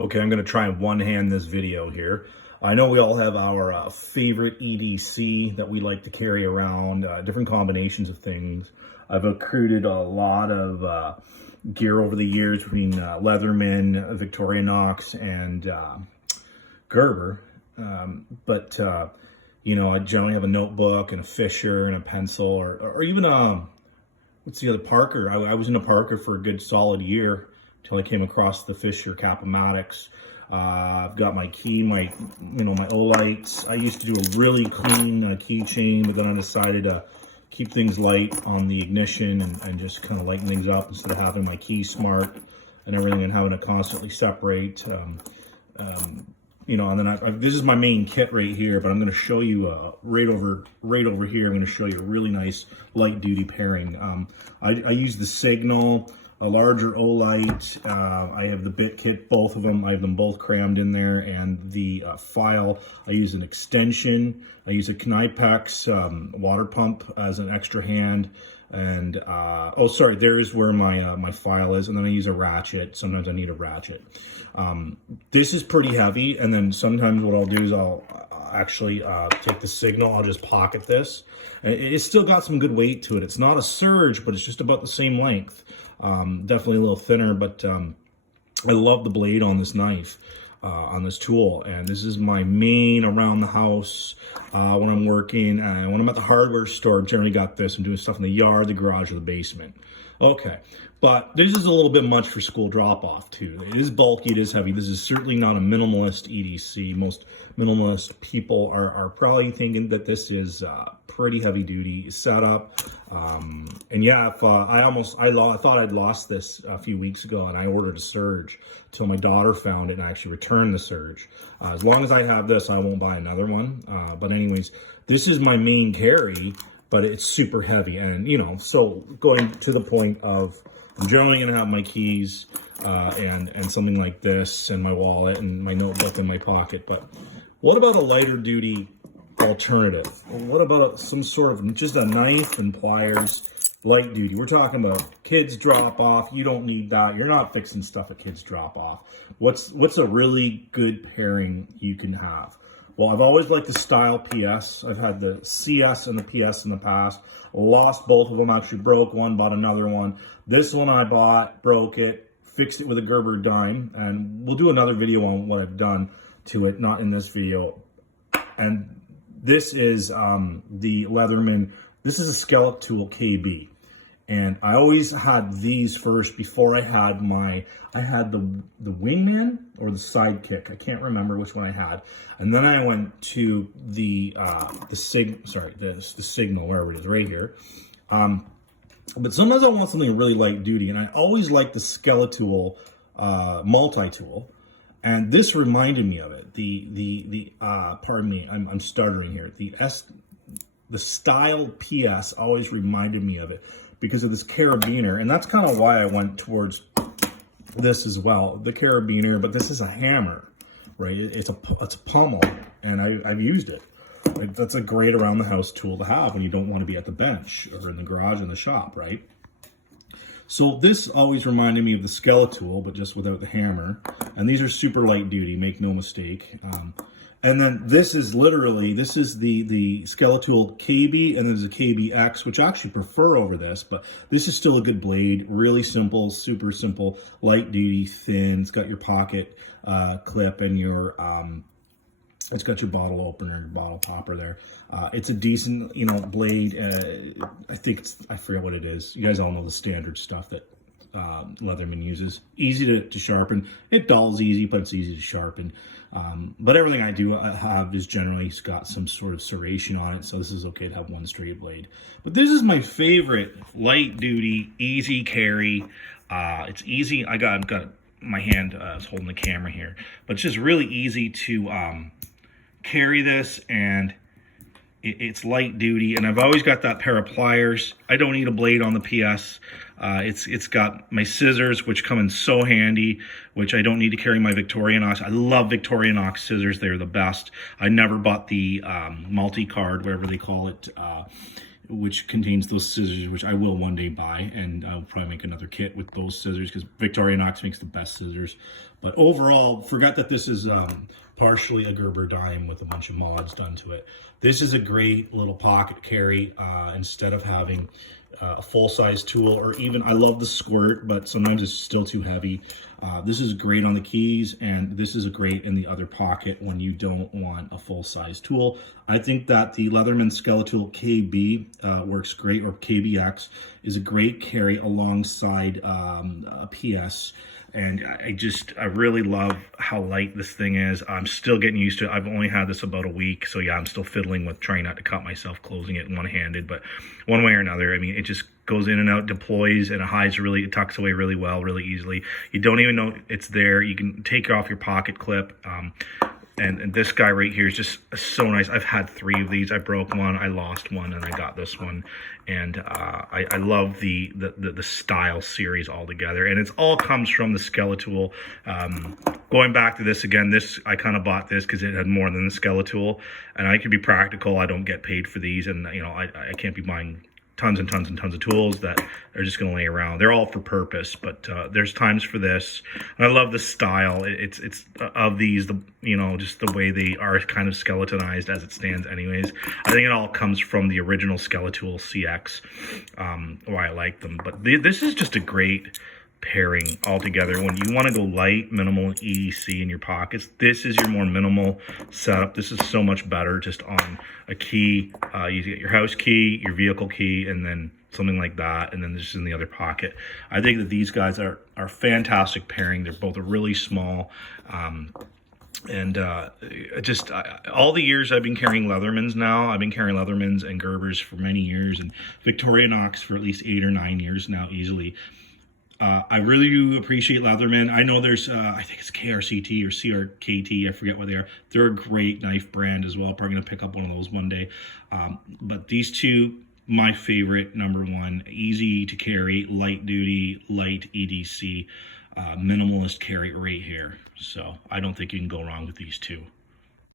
Okay, I'm going to try and one-hand this video here. I know we all have our favorite EDC that we like to carry around, different combinations of things. I've accrued a lot of gear over the years between Leatherman, Victorinox, and Gerber. You know, I generally have a notebook and a Fisher and a pencil, or even what's the other, Parker. I was in a Parker for a good solid year until I came across the Fisher Capomatics. I've got my key, my Olights. I used to do a really clean keychain, but then I decided to keep things light on the ignition and just kind of lighten things up instead of having my key smart and everything and having to constantly separate. You know, and then this is my main kit right here, but I'm going to show you right over here. I'm going to show you a really nice light duty pairing. I use the Signal, a larger Olight. I have the bit kit, both of them. I have them both crammed in there, and the file. I use an extension. I use a Knipex water pump as an extra hand. And oh, sorry, there's where my file is, and then I use a ratchet. Sometimes I need a ratchet. This is pretty heavy, and then sometimes what I'll do is I'll actually take the Signal. I'll just pocket this. It's still got some good weight to it. It's not a surge, but it's just about the same length. Definitely a little thinner, but I love the blade on this knife, on this tool, and this is my main around the house when I'm working. When I'm at the hardware store, I've generally got this. I'm doing stuff in the yard, the garage, or the basement. Okay, but this is a little bit much for school drop-off too. It is bulky, it is heavy. This is certainly not a minimalist EDC. Most minimalist people are probably thinking that this is pretty heavy-duty setup. And yeah, I thought I'd lost this a few weeks ago, and I ordered a Surge until my daughter found it and actually returned the Surge. As long as I have this, I won't buy another one. But anyways, this is my main carry, but it's super heavy. And, you know, so going to the point of, I'm generally going to have my keys and something like this, and my wallet and my notebook in my pocket. But what about a lighter duty alternative? What about some sort of just a knife and pliers, light duty? We're talking about kids drop off. You don't need that. You're not fixing stuff at kids drop off. What's a really good pairing you can have? Well, I've always liked the Style PS. I've had the CS and the PS in the past. Lost both of them, actually broke one, bought another one. This one I bought, broke it, fixed it with a Gerber dime, and we'll do another video on what I've done to it, not in this video. And this is the Leatherman. This is a Skeletool KB. And I always had these first before I had the Wingman or the Sidekick. I can't remember which one I had. And then I went to the Signal, wherever it is, right here. But sometimes I want something really light duty, and I always like the Skeletool multi-tool. And this reminded me of it. Pardon me, I'm stuttering here. The Style PS always reminded me of it because of this carabiner, and that's kind of why I went towards this as well, the carabiner. But this is a hammer, right? It's a pommel, and I've used it. That's a great around the house tool to have when you don't want to be at the bench or in the garage in the shop, right? So this always reminded me of the Skeletool, but just without the hammer. And these are super light duty, make no mistake. And then this is the Skeletool KB, and there's a KBX, which I actually prefer over this, but this is still a good blade. Really simple, super simple, light duty, thin. It's got your pocket clip and your it's got your bottle opener, your bottle popper there. It's a decent, blade. I forget what it is. You guys all know the standard stuff that Leatherman uses. Easy to sharpen. It dulls easy, but it's easy to sharpen. But everything I have is generally got some sort of serration on it, so this is okay to have one straight blade. But this is my favorite light duty, easy carry. It's easy. I've got my hand is holding the camera here, but it's just really easy to carry this, and it's light duty. And I've always got that pair of pliers. I don't need a blade on the PS. It's got my scissors, which come in so handy, which I don't need to carry my Victorinox. I love Victorinox scissors. They're the best. I never bought the multi-card, whatever they call it, which contains those scissors, which I will one day buy, and I'll probably make another kit with those scissors because Victorinox makes the best scissors. But overall, forgot that this is partially a Gerber dime with a bunch of mods done to it. This is a great little pocket carry instead of having a full-size tool, or even, I love the squirt, but sometimes it's still too heavy. This is great on the keys, and this is great in the other pocket when you don't want a full-size tool. I think that the Leatherman Skeletool KB works great, or KBX is a great carry alongside a PS. And I really love how light this thing is. I'm still getting used to it. I've only had this about a week, so yeah, I'm still fiddling with trying not to cut myself closing it one-handed, but one way or another, I mean, it just goes in and out, deploys, and it tucks away really well, really easily. You don't even know it's there. You can take off your pocket clip. And this guy right here is just so nice. I've had 3 of these. I broke one, I lost one, and I got this one. And I love the style series altogether. And it all comes from the Skeletool. Going back to this again, I kind of bought this because it had more than the Skeletool. And I can be practical. I don't get paid for these. And, you know, I can't be buying tons and tons and tons of tools that are just going to lay around. They're all for purpose, but there's times for this. And I love the style. It's of these, just the way they are kind of skeletonized as it stands anyways. I think it all comes from the original Skeletool CX, why I like them. But this is just a great pairing altogether. When you want to go light, minimal EDC in your pockets, this is your more minimal setup. This is so much better just on a key. You get your house key, your vehicle key, and then something like that, and then this is in the other pocket. I think that these guys are fantastic pairing. They're both really small. All the years I've been carrying Leathermans now, I've been carrying Leathermans and Gerbers for many years, and Victorinox for at least 8 or 9 years now easily. I really do appreciate Leatherman. I know there's, I think it's KRCT or CRKT, I forget what they are. They're a great knife brand as well. Probably going to pick up one of those one day. But these two, my favorite, number one, easy to carry, light duty, light EDC, minimalist carry right here. So I don't think you can go wrong with these two.